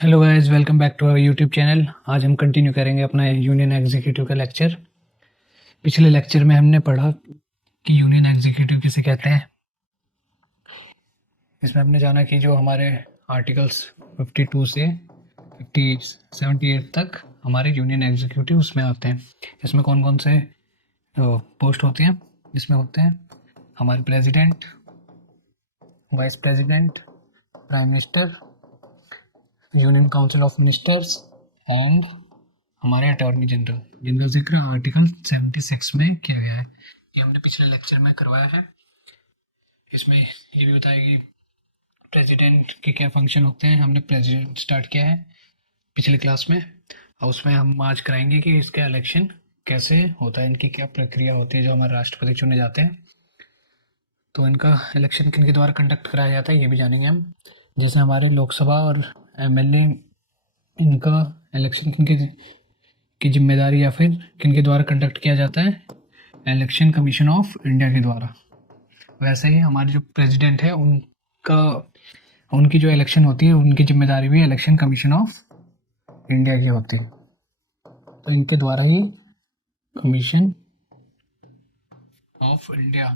Hello guys, welcome back to our YouTube channel. आज हम continue करेंगे अपना यूनियन एग्जीक्यूटिव का लेक्चर। पिछले लेक्चर में हमने पढ़ा कि यूनियन एग्जीक्यूटिव किसे कहते हैं। इसमें हमने जाना कि जो हमारे आर्टिकल्स 52 से 78 तक हमारे यूनियन एग्जीक्यूटिव उसमें आते हैं। इसमें कौन कौन से पोस्ट होती हैं। इसमें होते हैं हमारे president, vice president, prime minister, union council of ministers and हमारे अटॉर्नी जनरल, जिनका जिक्र आर्टिकल 76 में किया गया है। ये हमने पिछले लेक्चर में करवाया है। इसमें ये भी बताया कि प्रेसिडेंट के क्या फंक्शन होते हैं। हमने प्रेसिडेंट स्टार्ट किया है पिछले क्लास में, और उसमें हम आज कराएंगे कि इसका इलेक्शन कैसे होता है, इनकी क्या प्रक्रिया होती है। जो हमारे राष्ट्रपति चुने जाते हैं तो इनका इलेक्शन किन के द्वारा कंडक्ट कराया जाता है ये भी जानेंगे हम। जैसे हमारे लोकसभा और एमएलए, इनका इलेक्शन किनके की जिम्मेदारी या फिर किनके द्वारा कंडक्ट किया जाता है, इलेक्शन कमीशन ऑफ इंडिया के द्वारा। वैसे ही हमारे जो प्रेसिडेंट है उनकी जो इलेक्शन होती है उनकी जिम्मेदारी भी इलेक्शन कमीशन ऑफ इंडिया की होती है। तो इनके द्वारा ही कमीशन ऑफ इंडिया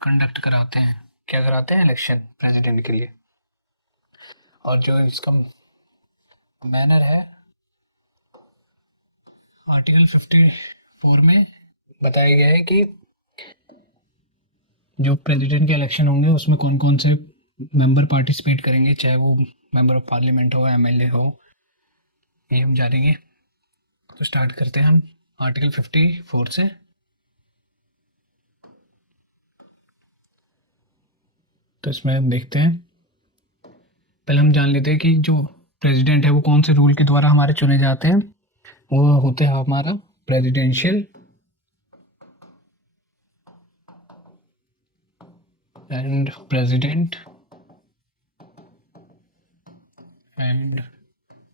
कंडक्ट कराते हैं। क्या कराते हैं? इलेक्शन प्रेसिडेंट के लिए। और जो इसका मैनर है आर्टिकल 54 में बताया गया है कि जो प्रेसिडेंट के इलेक्शन होंगे उसमें कौन कौन से मेंबर पार्टिसिपेट करेंगे, चाहे वो मेंबर ऑफ पार्लियामेंट हो, एमएलए हो, ये हम जानेंगे। तो स्टार्ट करते हैं हम आर्टिकल 54 से। तो इसमें हम देखते हैं, पहले हम जान लेते हैं कि जो प्रेसिडेंट है वो कौन से रूल के द्वारा हमारे चुने जाते हैं। वो होते हैं हमारा presidential and president and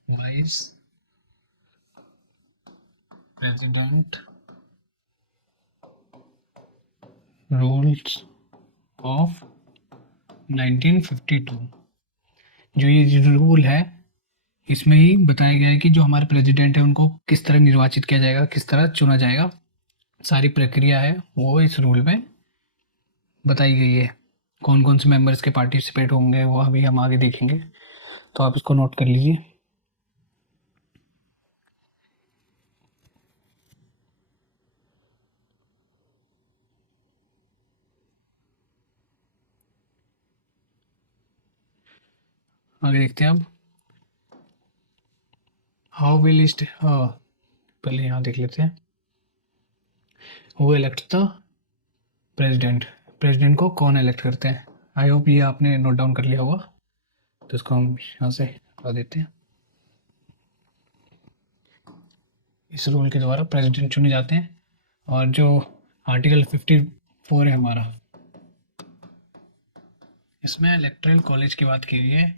vice president rules of 1952। जो ये रूल है इसमें ही बताया गया है कि जो हमारे प्रेसिडेंट है उनको किस तरह निर्वाचित किया जाएगा, किस तरह चुना जाएगा। सारी प्रक्रिया है वो इस रूल में बताई गई है। कौन कौन से मेंबर्स के पार्टिसिपेट होंगे वो अभी हम आगे देखेंगे, तो आप इसको नोट कर लीजिए। आगे देखते हैं अब हाउ विल लिस्ट, पहले यहाँ देख लेते हैं। वो इलेक्ट द प्रेसिडेंट, प्रेसिडेंट को कौन इलेक्ट करते हैं। आई होप ये आपने नोट डाउन कर लिया होगा, तो इसको हम यहाँ से हटा देते हैं। इस रूल के द्वारा प्रेसिडेंट चुने जाते हैं। और जो आर्टिकल 54 है हमारा, इसमें इलेक्टोरल कॉलेज की बात की गई है।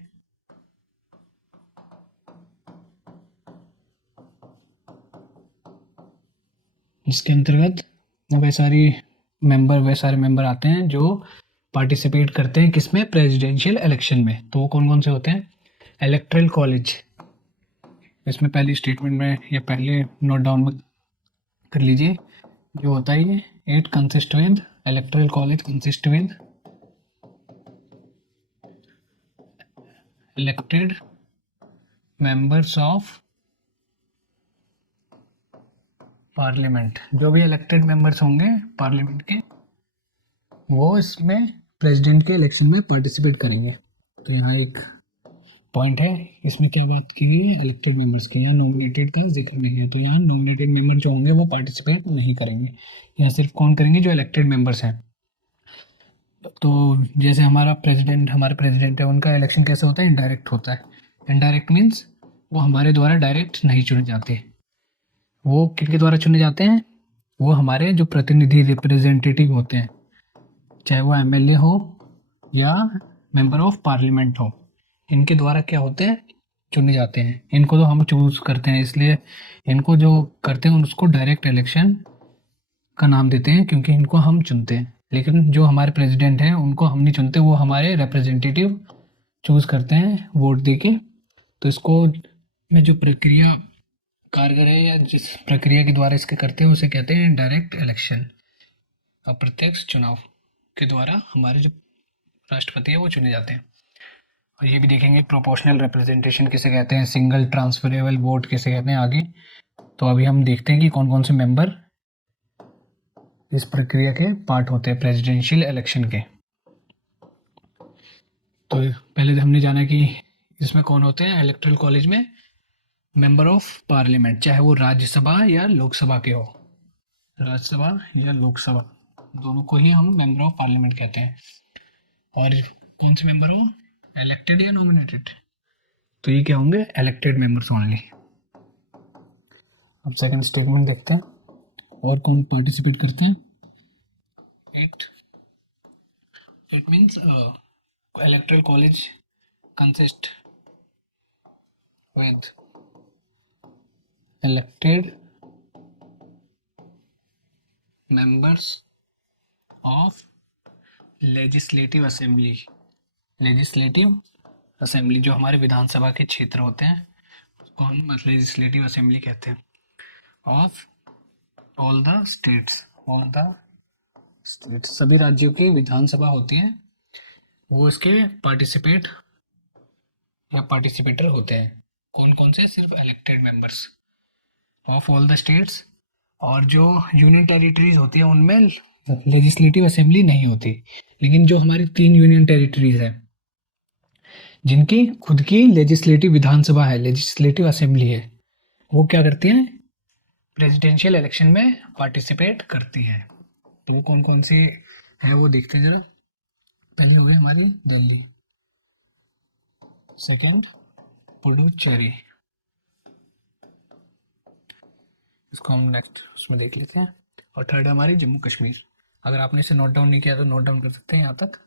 इसके अंतर्गत वे सारे मेंबर आते हैं जो पार्टिसिपेट करते हैं किसमें, प्रेसिडेंशियल इलेक्शन में। तो वो कौन कौन से होते हैं? Electoral college. इसमें पहली स्टेटमेंट में या पहले नोट डाउन में कर लीजिए, जो होता है ये it consist with, electoral college consist with elected members of parliament. जो भी इलेक्टेड मेंबर्स होंगे पार्लियामेंट के वो इसमें प्रेसिडेंट के इलेक्शन में पार्टिसिपेट करेंगे। तो यहाँ एक पॉइंट है, इसमें क्या बात की गई है, इलेक्टेड मेंबर्स की। यहाँ नॉमिनेटेड का जिक्र नहीं है, तो यहाँ नॉमिनेटेड मेंबर जो होंगे वो पार्टिसिपेट नहीं करेंगे। यहाँ सिर्फ कौन करेंगे? जो इलेक्टेड मेंबर्स हैं। तो जैसे हमारे प्रेसिडेंट है, उनका इलेक्शन कैसे होता है? इनडायरेक्ट होता है। इनडायरेक्ट मीन्स वो हमारे द्वारा डायरेक्ट नहीं चुने जाते। वो किनके द्वारा चुने जाते हैं? वो हमारे जो प्रतिनिधि रिप्रेजेंटेटिव होते हैं, चाहे वो एमएलए हो या मेंबर ऑफ पार्लियामेंट हो, इनके द्वारा क्या होते हैं? चुने जाते हैं। इनको तो हम चूज करते हैं, इसलिए इनको जो करते हैं उसको डायरेक्ट इलेक्शन का नाम देते हैं, क्योंकि इनको हम चुनते हैं। लेकिन जो हमारे प्रेसिडेंट हैं उनको हम नहीं चुनते, वो हमारे रिप्रेजेंटेटिव चूज़ करते हैं वोट देके। तो इसको में जो प्रक्रिया कारगर है या जिस प्रक्रिया के द्वारा इसके करते हैं उसे कहते हैं डायरेक्ट इलेक्शन। अप्रत्यक्ष चुनाव के द्वारा हमारे जो राष्ट्रपति है वो चुने जाते हैं। और ये भी देखेंगे प्रोपोर्शनल रिप्रेजेंटेशन किसे कहते हैं, सिंगल ट्रांसफरेबल वोट किसे कहते हैं आगे। तो अभी हम देखते हैं कि कौन कौन से मेंबर इस प्रक्रिया के पार्ट होते हैं प्रेसिडेंशियल इलेक्शन के। तो पहले हमने जाना कि इसमें कौन होते हैं इलेक्टोरल कॉलेज में, मेंबर ऑफ पार्लियामेंट, चाहे वो राज्यसभा या लोकसभा के हो, राज्यसभा या लोकसभा दोनों को ही हम मेंबर ऑफ पार्लियामेंट कहते हैं। और कौन से मेंबर हो, इलेक्टेड या नॉमिनेटेड, तो ये क्या होंगे, इलेक्टेड मेंबर्स ओनली। अब सेकंड स्टेटमेंट देखते हैं और कौन पार्टिसिपेट करते हैं। It means electoral college consist with elected members of legislative assembly। legislative assembly जो हमारे विधानसभा के क्षेत्र होते हैं उसको हम legislative assembly कहते हैं। of all the states, सभी राज्यों की विधानसभा होती हैं, वो इसके पार्टिसिपेटर होते हैं। कौन कौन से, सिर्फ elected members of all the states. और जो यूनियन टेरिटरीज होती है उनमें लेजिस्लेटिव असेंबली नहीं होती, लेकिन जो हमारी 3 यूनियन टेरिटरीज है जिनकी खुद की लेजिस्लेटिव विधानसभा है, लेजिस्लेटिव असेंबली है, वो क्या करती हैं, प्रेसिडेंशियल इलेक्शन में पार्टिसिपेट करती हैं। तो वो कौन कौन सी है वो देखते हैं जरा। पहली हो गई हमारी दिल्ली, सेकंड पुडुचेरी, इसको हम नेक्स्ट उसमें देख लेते हैं। और थर्ड है हमारी जम्मू कश्मीर। अगर आपने इसे नोट डाउन नहीं किया तो नोट डाउन कर सकते हैं यहाँ तक।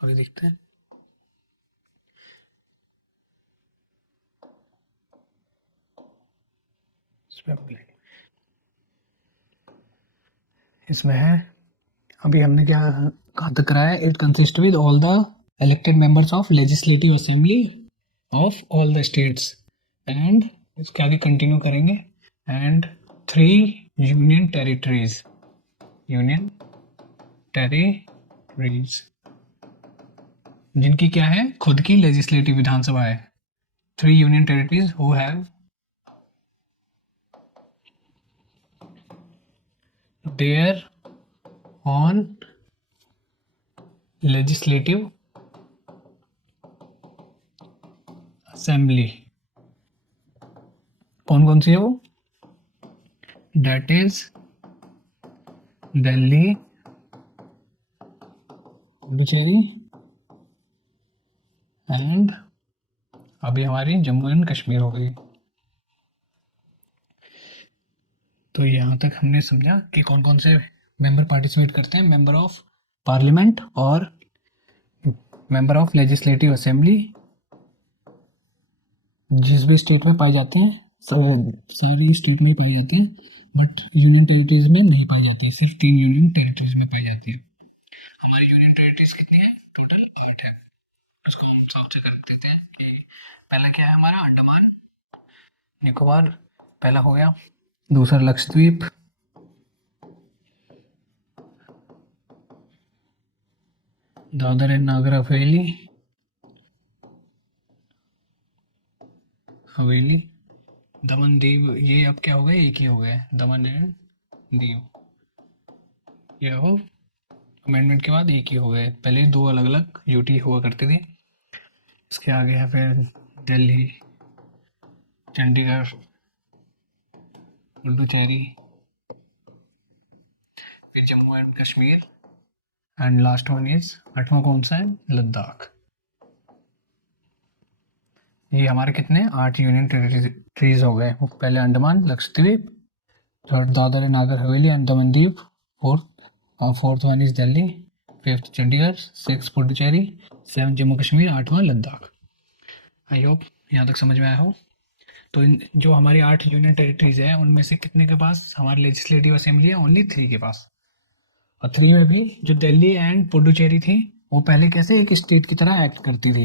अभी देखते हैं। इसमें है, अभी हमने क्या कहाँ तक कराया, it consist with all the elected members of legislative assembly of all the states and, इसके आगे कंटिन्यू करेंगे, एंड 3 यूनियन टेरिटरीज, जिनकी क्या है, खुद की लेजिस्लेटिव विधानसभा है। 3 union territories who have their own legislative assembly. कौन कौन सी है वो, that is Delhi, Puducherry and अभी हमारी जम्मू एंड कश्मीर हो गई। तो यहाँ तक हमने समझा कि कौन कौन से मेंबर पार्टिसिपेट करते हैं, मेंबर ऑफ पार्लियामेंट और मेंबर ऑफ लेजिस्लेटिव असेंबली जिस भी स्टेट में पाई जाती हैं, सारी स्टेट में पाई जाती हैं, बट यूनियन टेरिटरीज में नहीं पाई जाती है, सिर्फ 3 यूनियन टेरिटरीज में पाई जाती है। हमारी यूनियन टेरिटरीज कितनी है, टोटल 8 है। उसको हम साउथ से कर देते हैं कि पहला क्या है हमारा, अंडमान निकोबार पहला हो गया, दूसरा लक्षद्वीप, दादर एंड नागर हवेली, दमन दीव, ये अब क्या हो गए, एक ही हो गए, दमन एंड दीव, ये हो अमेंडमेंट के बाद एक ही हो गए, पहले 2 अलग अलग यूटी हुआ करती थी। इसके आगे है फिर दिल्ली, चंडीगढ़, पुडुचेरी, फिर Jammu and Kashmir and last one is 8वां कौन सा है, लद्दाख। ये हमारे कितने 8 यूनियन टेरिटरीज हो गए, पहले Andaman Lakshadweep, third Dadra and Nagar Haveli and Daman Diu, fourth one is Delhi, 5th Chandigarh, 6 Puducherry, 7 Jammu Kashmir, 8वां लद्दाख। आई होप यहाँ तक समझ में आया हो। तो इन जो हमारी 8 यूनियन टेरिटरीज है उनमें से कितने के पास हमारी लेजिस्लेटिव असेंबली है? ओनली 3 के पास। और 3 में भी जो दिल्ली एंड पुडुचेरी थी वो पहले कैसे एक स्टेट की तरह एक्ट करती थी,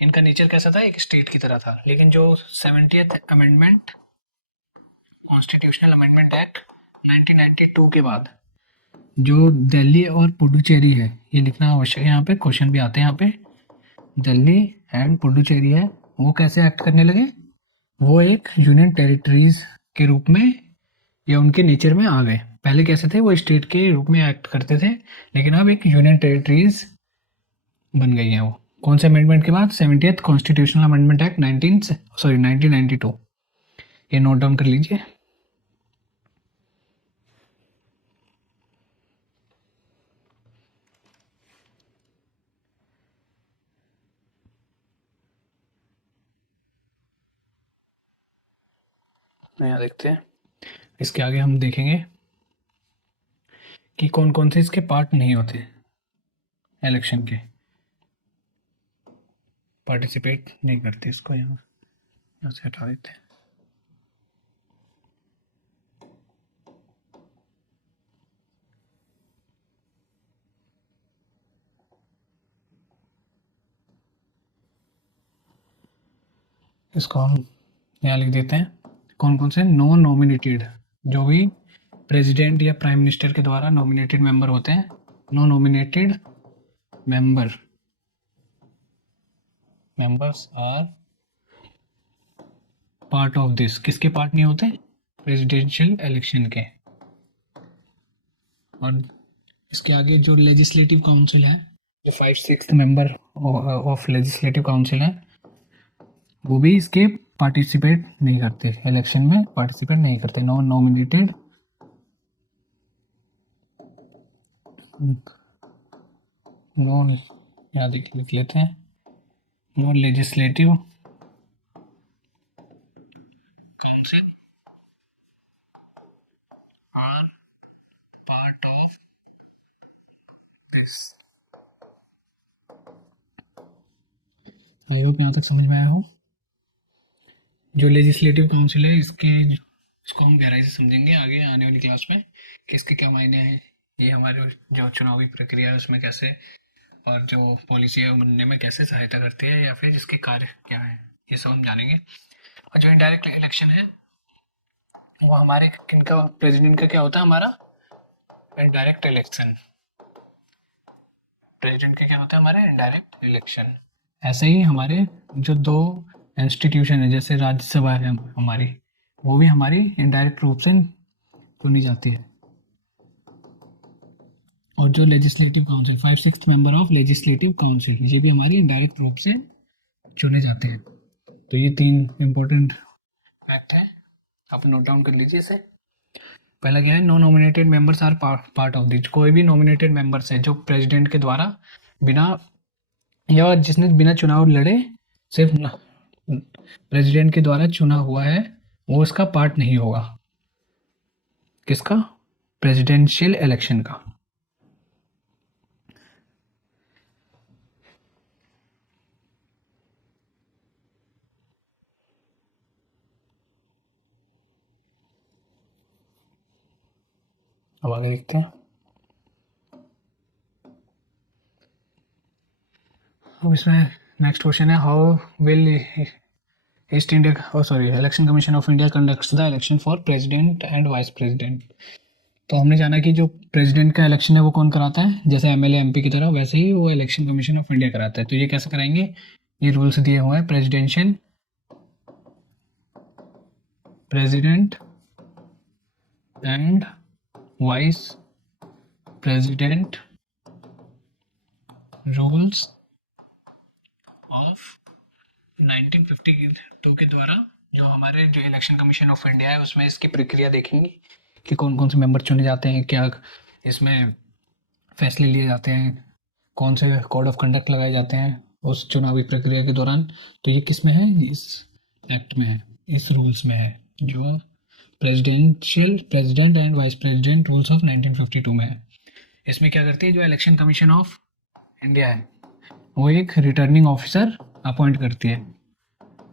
इनका नेचर कैसा था? एक स्टेट की तरह था। लेकिन जो 70th amendment, constitutional amendment act 1992 के बाद जो दिल्ली और पुडुचेरी है, ये लिखना आवश्यक है, यहाँ पे क्वेश्चन भी आते हैं यहाँ पे, दिल्ली एंड पुडुचेरी है वो कैसे एक्ट करने लगे? वो एक यूनियन टेरिटरीज के रूप में या उनके नेचर में आ गए। पहले कैसे थे? वो स्टेट के रूप में एक्ट करते थे, लेकिन अब एक यूनियन टेरिटरीज बन गई हैं वो। कौन से अमेंडमेंट के बाद? 70th constitutional amendment act 1992। ये नोट डाउन कर लीजिए। यहाँ देखते हैं, इसके आगे हम देखेंगे कि कौन कौन से इसके पार्ट नहीं होते, इलेक्शन के पार्टिसिपेट नहीं करते। इसको यहाँ से हटा देते हैं। इसको हम यहाँ लिख देते हैं। कौन कौन से? नॉन नॉमिनेटेड, जो भी प्रेसिडेंट या प्राइम मिनिस्टर के द्वारा नॉमिनेटेड मेंबर होते हैं, non nominated members are part of this. किसके पार्ट नहीं होते? प्रेसिडेंशियल इलेक्शन के। और इसके आगे जो लेजिस्लेटिव काउंसिल है, जो 5/6 मेंबर ऑफ लेजिस्लेटिव काउंसिल है, वो भी इसके पार्टिसिपेट नहीं करते, इलेक्शन में पार्टिसिपेट नहीं करते। नॉन नॉमिनेटेड नॉन, यहाँ लिख लेते हैं, non legislative council are part of this. I hope यहाँ तक समझ में आया हो। जो लेजिस्लेटिव काउंसिल है इसको हम गहराई से समझेंगे आगे आने वाली क्लास में कि इसके क्या मायने हैं, ये हमारे जो चुनावी प्रक्रिया है उसमें कैसे, और जो पॉलिसी है बनने में कैसे सहायता करती है, या फिर इसके कार्य क्या है, ये सब हम जानेंगे। और जो इनडायरेक्ट इलेक्शन है वो हमारे किनका, प्रेसिडेंट का क्या होता है हमारा? Indirect election. प्रेसिडेंट का क्या होता है? हमारे इनडायरेक्ट इलेक्शन। ऐसे ही हमारे जो 2 इंस्टीट्यूशन है, जैसे राज्यसभा है हमारी, वो भी हमारी इनडायरेक्ट रूप से चुनी जाती है। और जो legislative council, 5/6 member of legislative council, ये भी हमारी इनडायरेक्ट रूप से चुने जाते हैं। तो ये 3 इंपॉर्टेंट फैक्ट है, आप नोट डाउन कर लीजिए इसे। पहला क्या है? Non nominated members are part of this. कोई भी नॉमिनेटेड मेंबर्स है जो प्रेसिडेंट के द्वारा बिना, या जिसने बिना चुनाव लड़े सिर्फ प्रेसिडेंट के द्वारा चुना हुआ है, वो इसका पार्ट नहीं होगा। किसका? प्रेसिडेंशियल इलेक्शन का। अब आगे देखते हैं। अब इसमें नेक्स्ट क्वेश्चन है, how will east India election commission of India conducts the election for president and vice president. तो हमने जाना कि जो प्रेसिडेंट का इलेक्शन है वो कौन कराता है? जैसे एमएलए एमपी की तरह, वैसे ही वो इलेक्शन कमीशन ऑफ इंडिया कराता है। तो ये कैसे कराएंगे? ये रूल्स दिए हुए हैं, presidential, president and vice president rules of 1952 के द्वारा, जो हमारे जो इलेक्शन कमीशन ऑफ इंडिया है उसमें इसकी प्रक्रिया देखेंगे कि कौन कौन से मेंबर चुने जाते हैं, क्या इसमें फैसले लिए जाते हैं, कौन से कोड ऑफ कंडक्ट लगाए जाते हैं उस चुनावी प्रक्रिया के दौरान। तो ये किस में है? इस एक्ट में है, इस रूल्स में है, जो president and vice president rules of 1952 में है। इसमें क्या करती है, जो इलेक्शन कमीशन ऑफ इंडिया है वो एक रिटर्निंग ऑफिसर अपॉइंट करती है।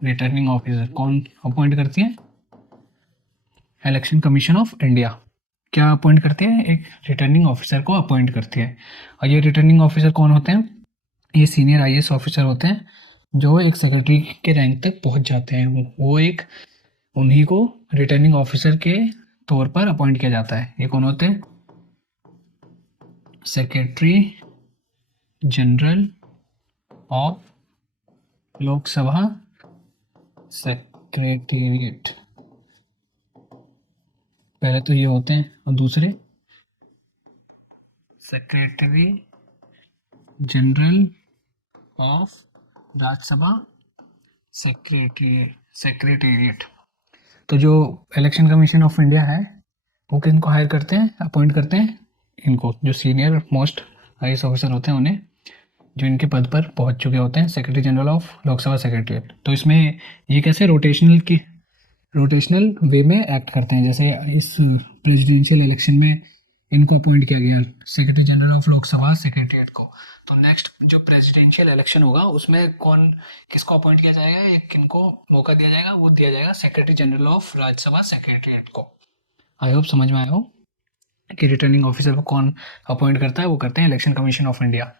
रिटर्निंग ऑफिसर कौन अपॉइंट करती है? इलेक्शन कमीशन ऑफ इंडिया क्या अपॉइंट करती है? एक रिटर्निंग ऑफिसर को अपॉइंट करती है। और ये रिटर्निंग ऑफिसर कौन होते हैं? ये सीनियर आईएएस ऑफिसर होते हैं जो एक सेक्रेटरी के रैंक तक पहुंच जाते हैं। वो एक उन्हीं को रिटर्निंग ऑफिसर के तौर पर अपॉइंट किया जाता है। ये कौन होते हैं? Secretary general of Lok Sabha secretariat. पहले तो ये होते हैं और दूसरे secretary general of Rajya Sabha secretariat. तो जो इलेक्शन कमीशन ऑफ इंडिया है वो किनको हायर करते हैं, अपॉइंट करते हैं? इनको, जो सीनियर मोस्ट आईएएस ऑफिसर होते हैं उन्हें, जो इनके पद पर पहुंच चुके होते हैं, secretary general of Lok Sabha secretariat. तो इसमें ये कैसे रोटेशनल वे में एक्ट करते हैं। जैसे इस प्रेसिडेंशियल इलेक्शन में इनको अपॉइंट किया गया secretary general of Lok Sabha secretariat को, तो नेक्स्ट जो प्रेसिडेंशियल इलेक्शन होगा उसमें किसको अपॉइंट किया जाएगा, या किनको मौका दिया जाएगा? वो दिया जाएगा secretary general of Rajya Sabha secretariat को। आई होप समझ में आया हो कि रिटर्निंग ऑफिसर को कौन अपॉइंट करता है? वो करते हैं इलेक्शन कमीशन ऑफ इंडिया।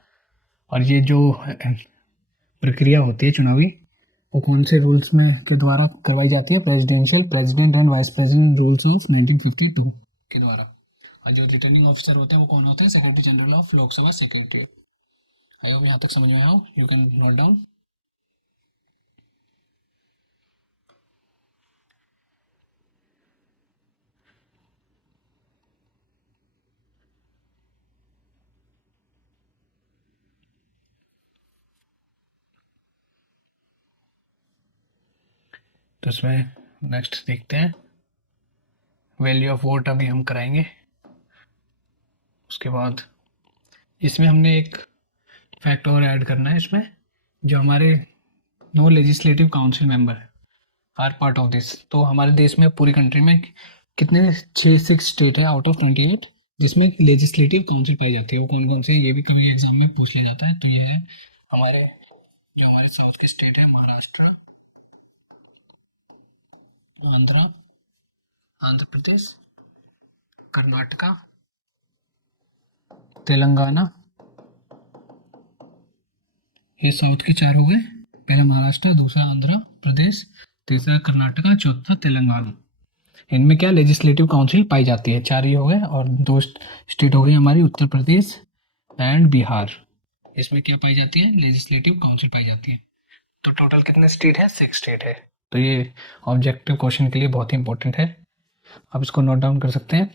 और ये जो प्रक्रिया होती है चुनावी, वो कौन से रूल्स में के द्वारा करवाई जाती है? President and vice president rules of 1952 के द्वारा। और जो रिटर्निंग ऑफिसर होते हैं वो कौन होते हैं? Secretary general of Lok Sabha secretary. I hope यहाँ तक समझ में आया हो। You can note down. तो इसमें नेक्स्ट देखते हैं वैल्यू ऑफ वोट, अभी हम कराएंगे। उसके बाद इसमें हमने एक फैक्ट और ऐड करना है इसमें, जो हमारे no legislative council member are part of this. तो हमारे देश में, पूरी कंट्री में कितने 6 स्टेट है आउट ऑफ 28 जिसमें लेजिस्लेटिव काउंसिल पाई जाती है। वो कौन कौन से, ये भी कभी एग्जाम में पूछ लिया जाता है। तो ये है हमारे, जो हमारे साउथ के स्टेट है, महाराष्ट्र, आंध्र प्रदेश, कर्नाटका, तेलंगाना। ये साउथ के 4 हो गए। पहला महाराष्ट्र, दूसरा आंध्र प्रदेश, तीसरा कर्नाटका, चौथा तेलंगाना। इनमें क्या लेजिस्लेटिव काउंसिल पाई जाती है। 4 ये हो गए। और 2 स्टेट हो गई हमारी, उत्तर प्रदेश एंड बिहार। इसमें क्या पाई जाती है? लेजिस्लेटिव काउंसिल पाई जाती है। तो टोटल कितने स्टेट है? 6 स्टेट है। तो ये ऑब्जेक्टिव क्वेश्चन के लिए बहुत ही इंपॉर्टेंट है, आप इसको नोट डाउन कर सकते हैं।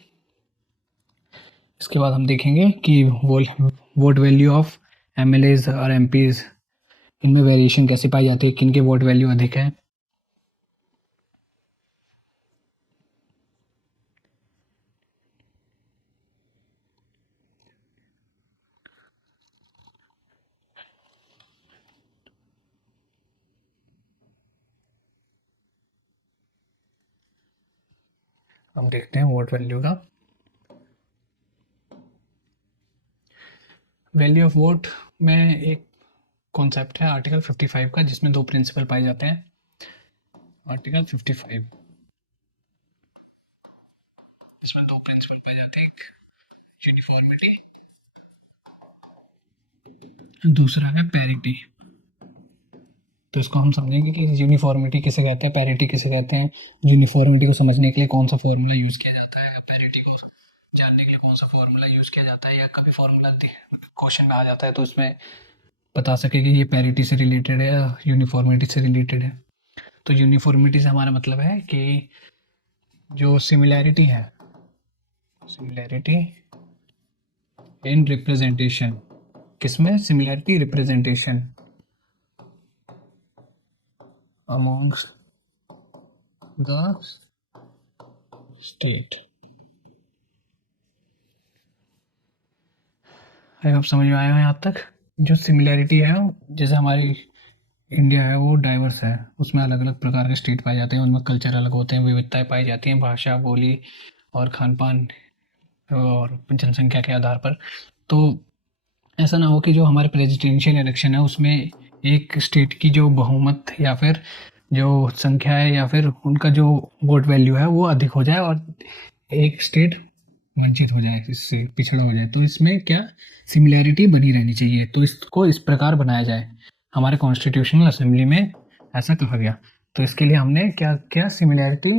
इसके बाद हम देखेंगे कि वोट वैल्यू ऑफ एमएलएज और एमपीज, इनमें वेरिएशन कैसे पाई जाती है, किन के वोट वैल्यू अधिक है। हम देखते हैं वोट वैल्यू का। वैल्यू ऑफ वोट में एक कॉन्सेप्ट है आर्टिकल 55 का, जिसमें 2 प्रिंसिपल पाए जाते हैं। आर्टिकल 55, इसमें 2 प्रिंसिपल पाए जाते हैं, एक यूनिफॉर्मिटी, दूसरा है पैरिटी। तो इसको हम समझेंगे कि यूनिफॉर्मिटी किसे कहते हैं, पैरिटी किसे कहते हैं। यूनिफॉर्मिटी को समझने के लिए कौन सा फॉर्मूला यूज़ किया जाता है, पैरिटी को जानने के लिए कौन सा फॉर्मूला यूज़ किया जाता है, या कभी फॉर्मूला क्वेश्चन में आ जाता है तो उसमें बता सके कि ये पैरिटी से रिलेटेड है या यूनिफॉर्मिटी से रिलेटेड है। तो यूनिफॉर्मिटी से हमारा मतलब है कि जो सिमिलैरिटी है, सिमिलैरिटी इन रिप्रेजेंटेशन, किसमें? Similarity representation amongst the state. I hope समझ में आया है यहाँ तक। जो सिमिलैरिटी है, जैसे हमारी इंडिया है वो डाइवर्स है, उसमें अलग अलग प्रकार के स्टेट पाए जाते हैं, उनमें कल्चर अलग होते हैं, विविधताएं पाई जाती हैं, भाषा, बोली और खान पान और जनसंख्या के आधार पर। तो ऐसा ना हो कि जो हमारे प्रेसिडेंशियल इलेक्शन है उसमें एक स्टेट की जो बहुमत या फिर जो संख्या है या फिर उनका जो वोट वैल्यू है वो अधिक हो जाए और एक स्टेट वंचित हो जाए, इससे पिछड़ा हो जाए। तो इसमें क्या सिमिलैरिटी बनी रहनी चाहिए, तो इसको इस प्रकार बनाया जाए। हमारे कॉन्स्टिट्यूशनल असेंबली में ऐसा कहा गया। तो इसके लिए हमने क्या किया, सिमिलैरिटी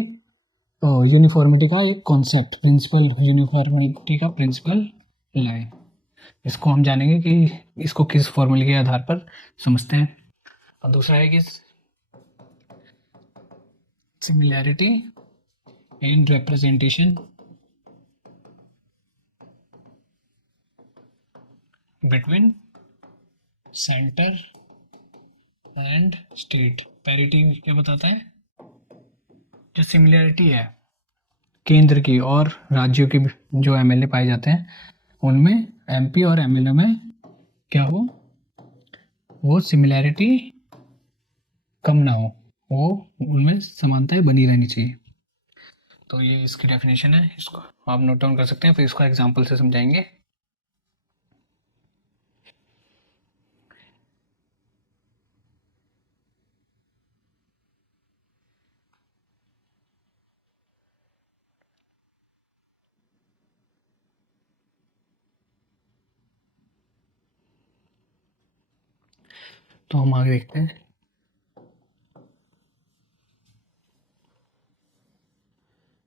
यूनिफॉर्मिटी का एक कॉन्सेप्ट, प्रिंसिपल, यूनिफॉर्मिटी का प्रिंसिपल लाए। इसको हम जानेंगे कि इसको किस फॉर्मूले के आधार पर समझते हैं। और दूसरा है कि similarity in representation between centre and state. Parity क्या बताता है, जो सिमिलैरिटी है केंद्र की और राज्यों के जो एमएलए पाए जाते हैं उनमें एमपी और एमएलए में क्या हो, वो सिमिलैरिटी कम ना हो, वो उनमें समानताएं बनी रहनी चाहिए। तो ये इसकी डेफिनेशन है, इसको आप नोट डाउन कर सकते हैं, फिर इसको एग्जांपल से समझाएंगे। तो हम आगे देखते हैं।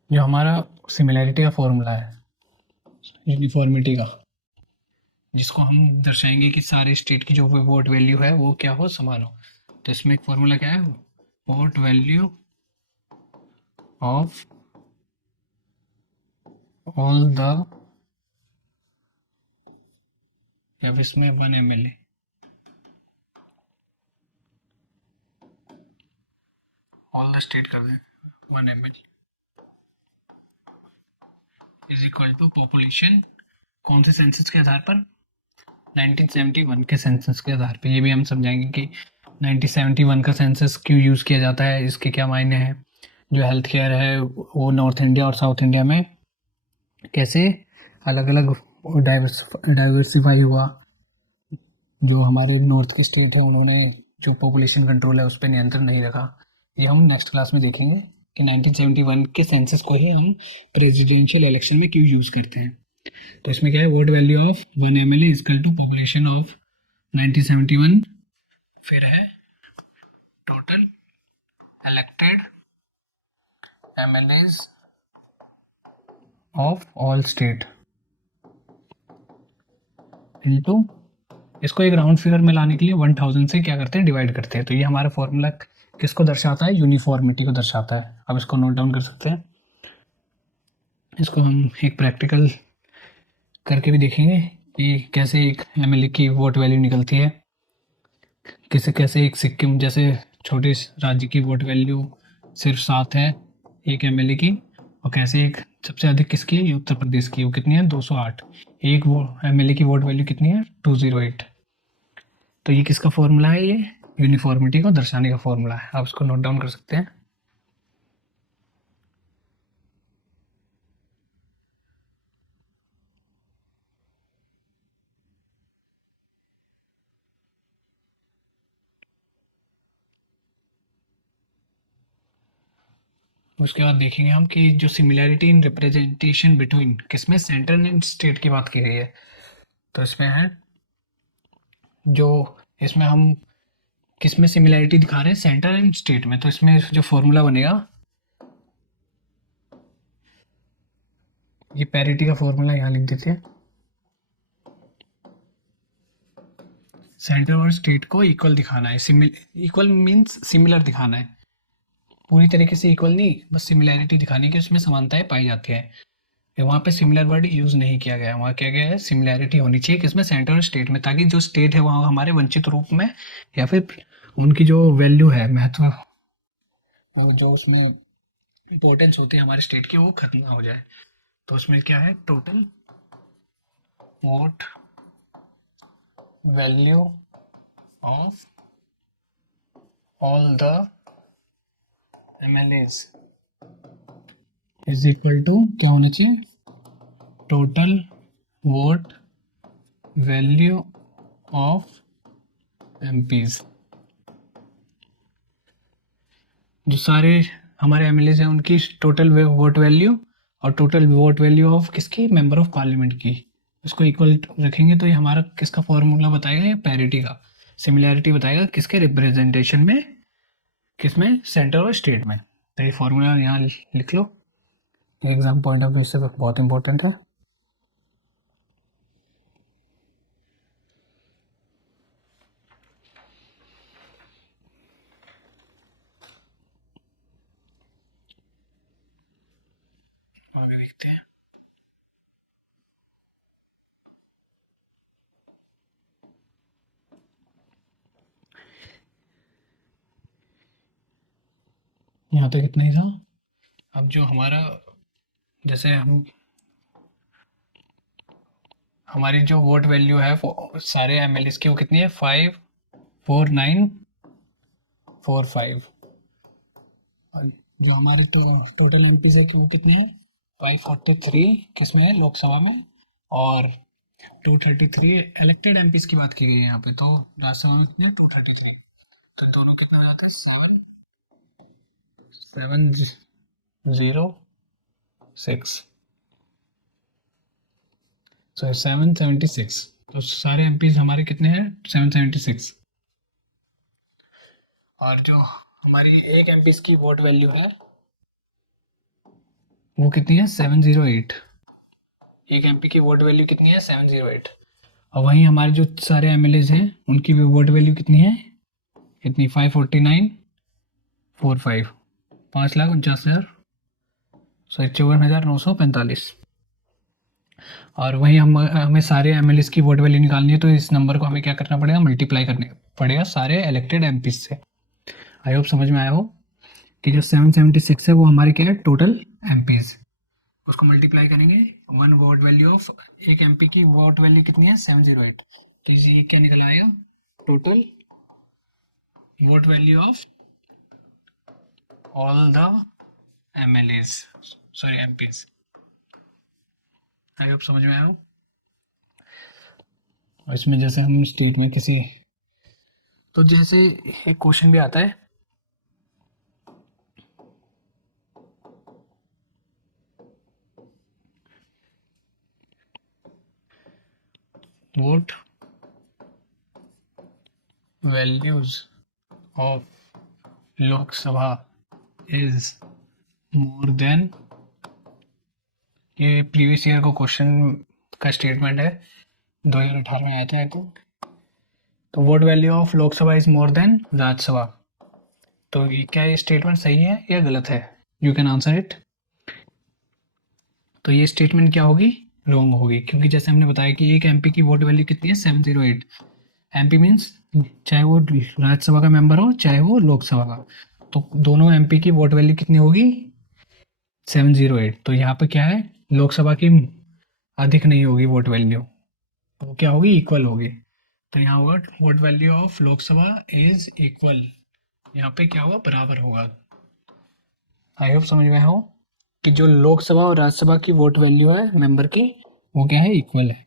जो हमारा सिमिलैरिटी का फॉर्मूला है यूनिफॉर्मिटी का, जिसको हम दर्शाएंगे कि सारे स्टेट की जो वोट वैल्यू है वो क्या हो, समान हो। तो इसमें एक फॉर्मूला क्या है, vote value of all the, या फिर इसमें 1 एमएलए, ऑल द स्टेट कर दें 1 MLA is equal to population. कौन से सेंसस के आधार पर, 1971 के सेंसस के आधार पर। ये भी हम समझाएंगे कि 1971 का सेंसस क्यों यूज़ किया जाता है, इसके क्या मायने हैं। जो हेल्थ केयर है वो नॉर्थ इंडिया और साउथ इंडिया में कैसे अलग अलग डाइवर्सिफाई हुआ। जो हमारे नॉर्थ के स्टेट है उन्होंने जो पॉपुलेशन कंट्रोल है उस पर नियंत्रण नहीं रखा। ये हम नेक्स्ट क्लास में देखेंगे कि 1971 के सेंसस को ही हम प्रेसिडेंशियल इलेक्शन में क्यों यूज़ करते हैं। तो इसमें क्या है, vote value of 1 MLA equal to population of 1971, फिर है total elected MLAs of all state into, इसको एक राउंड फिगर में लाने के लिए 1000 से क्या करते हैं, डिवाइड करते हैं। तो ये हमारा फॉर्मूला किसको दर्शाता है, यूनिफॉर्मिटी को दर्शाता है। अब इसको नोट डाउन कर सकते हैं। इसको हम एक प्रैक्टिकल करके भी देखेंगे कि कैसे एक एमएलए की वोट वैल्यू निकलती है, कैसे एक सिक्किम जैसे छोटे राज्य की वोट वैल्यू सिर्फ 7 है एक एमएलए की, और कैसे एक सबसे अधिक किसकी है, उत्तर प्रदेश की, वो कितनी है, 208। एक वो एमएलए की वोट वैल्यू कितनी है, 208। तो ये किसका फॉर्मूला है, ये यूनिफॉर्मिटी को दर्शाने का फॉर्मूला है। आप उसको नोट डाउन कर सकते हैं। उसके बाद देखेंगे हम कि जो सिमिलैरिटी इन रिप्रेजेंटेशन बिटवीन, किसमें, सेंटर एंड स्टेट की बात की गई है। तो इसमें है जो, इसमें हम किसमें सिमिलैरिटी दिखा रहे हैं, सेंटर एंड स्टेट में। तो इसमें जो फॉर्मूला बनेगा, ये पैरिटी का फॉर्मूला यहाँ लिख देते हैं। सेंटर और स्टेट को इक्वल दिखाना है, इक्वल मीन्स सिमिलर दिखाना है, पूरी तरीके से इक्वल नहीं, बस सिमिलैरिटी दिखानी है कि उसमें समानताएं पाई जाती है। वहाँ पे सिमिलर वर्ड यूज नहीं किया गया, वहाँ क्या गया है, सिमिलैरिटी होनी चाहिए किसमें, सेंटर और स्टेट में, ताकि जो स्टेट है वहाँ हमारे वंचित रूप में या फिर उनकी जो वैल्यू है, महत्व, वो जो उसमें इंपॉर्टेंस होती है हमारे स्टेट की, वो खत्म ना हो जाए। तो उसमें क्या है, total vote value of all the MLAs is equal to क्या होना चाहिए, total vote value of MPs. जो सारे हमारे एमएलए हैं उनकी टोटल वोट वैल्यू और टोटल वोट वैल्यू ऑफ किसकी, मेंबर ऑफ पार्लियामेंट की, इसको इक्वल रखेंगे तो ये हमारा किसका फॉर्मूला बताएगा, ये पैरिटी का, सिमिलैरिटी बताएगा किसके रिप्रेजेंटेशन में, किसमें, सेंटर और स्टेट में। तो ये फॉर्मूला यहाँ लिख लो, एग्जाम पॉइंट ऑफ व्यू से बहुत इंपॉर्टेंट है। आगे देखते हैं। यहाँ तक इतना ही था। अब जो हमारा, जैसे हमारी जो वोट वैल्यू है सारे एमएलए की वो कितनी है, 54945। और जो हमारे तो टोटल एमपीज है कि वो कितने हैं, 543 किसमें है, लोकसभा में, और 233 इलेक्टेड एमपीज की बात की गई है यहाँ पे, तो राज्यसभा में कितने हैं, 233। तो दोनों कितना हो जाता है, 706, सॉरी 776। तो सारे एमपीज हमारे कितने हैं, 776। और जो हमारी एक एमपीज की वोट वैल्यू है वो कितनी है, 708। एक एमपी की वोट वैल्यू कितनी है, 708। और वहीं हमारे जो सारे एमएलए हैं उनकी भी वोट वैल्यू कितनी है, कितनी, 54945, 5,49,000, सॉरी 54,945। और वहीं हमें सारे एमएलए की वोट वैल्यू निकालनी है, तो इस नंबर को हमें क्या करना पड़ेगा, मल्टीप्लाई करने पड़ेगा सारे इलेक्टेड एमपी से। आई होप समझ में आया हो कि जो 776 है वो हमारे क्या है, टोटल एमपीज, उसको मल्टीप्लाई करेंगे वन वोट वैल्यू ऑफ, एक एमपी की वोट वैल्यू कितनी है, 708। तो ये क्या निकल आएगा, total vote value of all the MLAs, sorry MPs. I hope समझ में आया हो। और इसमें जैसे हम स्टेट में किसी, तो जैसे एक क्वेश्चन भी आता है, vote values of Lok Sabha is more than, ये प्रीवियस ईयर को क्वेश्चन का स्टेटमेंट है, 2018 में आया था आई थिंक। तो vote value of Lok Sabha is more than Rajya Sabha, तो ये क्या, ये स्टेटमेंट सही है या गलत है, यू कैन आंसर इट। तो ये स्टेटमेंट क्या होगी, रॉन्ग होगी, क्योंकि जैसे हमने बताया कि एक एमपी की वोट वैल्यू कितनी है, 708। एमपी मीन्स चाहे वो राज्यसभा का मेंबर हो चाहे वो लोकसभा का, तो दोनों एमपी की वोट वैल्यू कितनी होगी, 708। तो यहाँ पे क्या है, लोकसभा की अधिक नहीं होगी वोट वैल्यू, तो क्या होगी, इक्वल होगी। तो यहाँ होगा vote value of Lok Sabha is equal, यहाँ पे क्या होगा, बराबर होगा। आई होप समझ में आया हो कि जो लोकसभा और राज्यसभा की वोट वैल्यू है मेंबर की, वो क्या है, इक्वल है।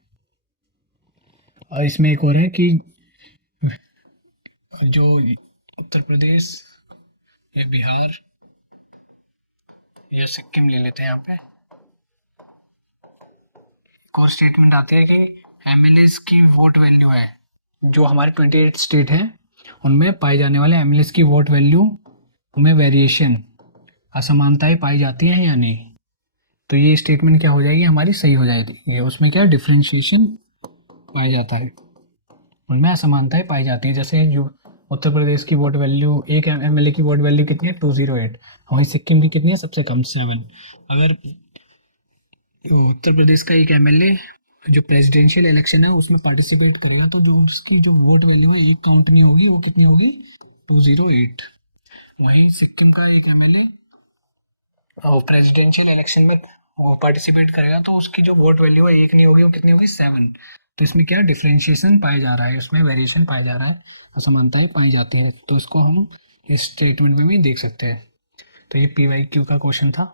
और इसमें एक और है कि जो उत्तर प्रदेश या बिहार या सिक्किम ले लेते हैं, यहाँ पे एक और स्टेटमेंट आती है कि एमएलए की वोट वैल्यू है, जो हमारे 28 स्टेट हैं उनमें पाए जाने वाले एमएलए की वोट वैल्यू में वेरिएशन, असमानताएं पाई जाती हैं या नहीं, तो ये स्टेटमेंट क्या हो जाएगी, हमारी सही हो जाएगी। ये उसमें क्या डिफ्रेंशिएशन पाया जाता है, उनमें असमानताएं पाई जाती हैं। जैसे जो उत्तर प्रदेश की वोट वैल्यू, एक एमएलए की वोट वैल्यू कितनी है, 208, वहीं सिक्किम की कितनी है, सबसे कम 7। अगर उत्तर प्रदेश का एक एमएलए जो प्रेसिडेंशियल इलेक्शन है उसमें पार्टिसिपेट करेगा, तो जो उसकी जो वोट वैल्यू है एक काउंट नहीं होगी, वो कितनी होगी, 208। वहीं सिक्किम का एक एमएलए प्रेसिडेंशियल इलेक्शन में वो पार्टिसिपेट करेगा, तो उसकी जो वोट वैल्यू है एक नहीं होगी, वो कितनी होगी, 7। तो इसमें क्या डिफ्रेंशिएशन पाया जा रहा है, उसमें वेरिएशन पाया जा रहा है, असमानताएं पाई जाती है, तो इसको हम इस स्टेटमेंट में भी देख सकते हैं। तो ये PYQ का क्वेश्चन था।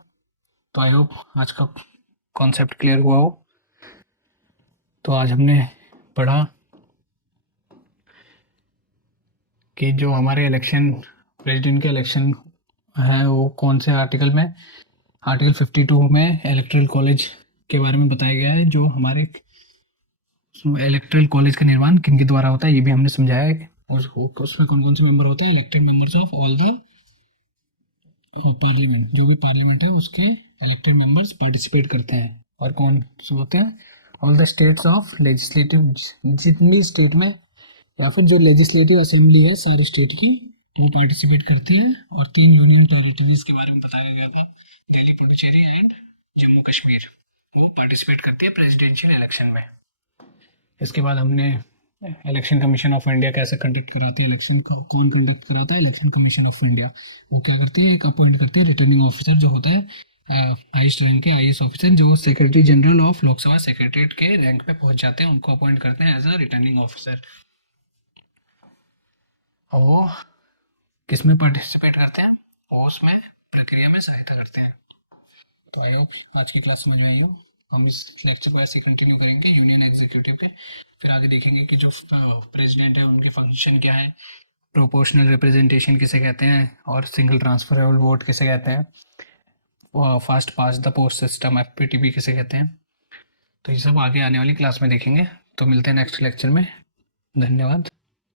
तो आई होप आज का कॉन्सेप्ट क्लियर हुआ हो। तो आज हमने पढ़ा कि जो हमारे इलेक्शन, प्रेसिडेंट के इलेक्शन है वो कौन से आर्टिकल में, आर्टिकल 52 में इलेक्टोरल कॉलेज के बारे में बताया गया है। जो हमारे इलेक्टोरल कॉलेज का निर्माण किन के द्वारा होता है ये भी हमने समझाया है। उसमें कौन कौन से मेंबर होते हैं, elected members of all the parliament, जो भी पार्लियामेंट है उसके इलेक्टेड मेंबर्स पार्टिसिपेट करते हैं। और कौन से होते हैं, all the states of legislative, जितनी स्टेट में या फिर जो लेजिस्लेटिव असेंबली है सारी स्टेट की वो पार्टिसिपेट करते हैं। और 3 यूनियन टेरिटरीज के बारे में बताया गया था, दिल्ली, पुडुचेरी एंड जम्मू कश्मीर, वो पार्टिसिपेट करती है प्रेसिडेंशियल इलेक्शन में। इसके बाद हमने इलेक्शन कमीशन ऑफ इंडिया कैसे कंडक्ट कराती है, इलेक्शन को कौन कंडक्ट कराता है, इलेक्शन कमीशन ऑफ इंडिया। वो क्या करती है, एक अपॉइंट करती है रिटर्निंग ऑफिसर जो होता है हाईएस्ट रैंक के आईएएस ऑफिसर, जो secretary general of Lok Sabha secretariat के रैंक पे पहुंच जाते हैं, उनको अपॉइंट करते हैं एज अ रिटर्निंग ऑफिसर। और वो किस में पार्टिसिपेट करते हैं, वो उसमें प्रक्रिया में सहायता करते हैं। तो आई होप आज की क्लास समझ में आई हो। हम इस लेक्चर को ऐसे कंटिन्यू करेंगे यूनियन एग्जीक्यूटिव के, फिर आगे देखेंगे कि जो प्रेसिडेंट है उनके फंक्शन क्या है, प्रोपोर्शनल रिप्रेजेंटेशन किसे कहते हैं, और सिंगल ट्रांसफरेबल वोट किसे कहते हैं, fast pass the post system FPTP किसे कहते हैं। तो ये सब आगे आने वाली क्लास में देखेंगे। तो मिलते हैं नेक्स्ट लेक्चर में। धन्यवाद।